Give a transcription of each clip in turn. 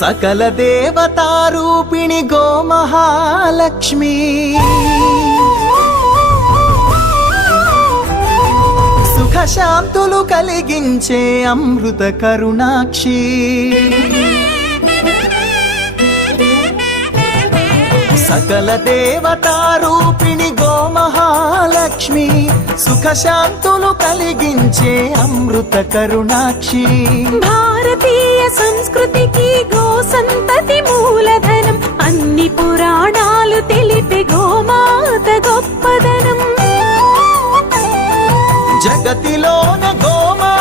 సకల దేవతారూపిణి గోమహాలక్ష్మి. సుఖశాంతులు కలిగించే అమృత కరుణాక్షి. సకల దేవతారూపిణి గోమహాలక్ష్మి సుఖశాంతులు కలిగించే అమృత కరుణాక్షి. జగతిలోన గోమా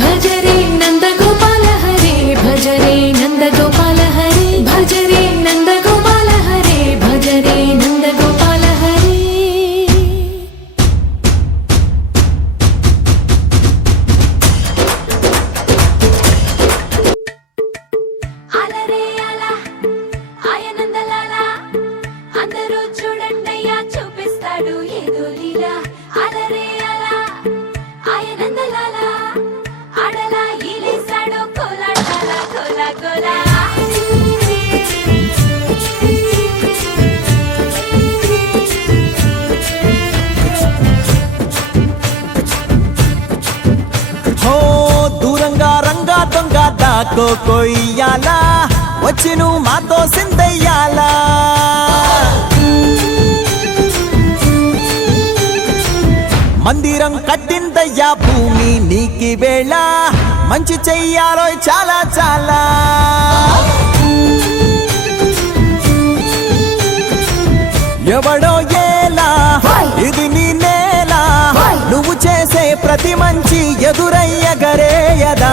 భజరే నందగో మాతో కొయ్యాలా? వచ్చి నువ్వు మాతో సిందయ్యాలా? మందిరం కట్టిందయ్యా భూమి నీకి వేళ. మంచి చెయ్యాలో చాలా చాలా. ఎవడో ఏలా? ఇది నీ నేల? నువ్వు చేసే ప్రతి మంచి ఎదురయ్య గరేయదా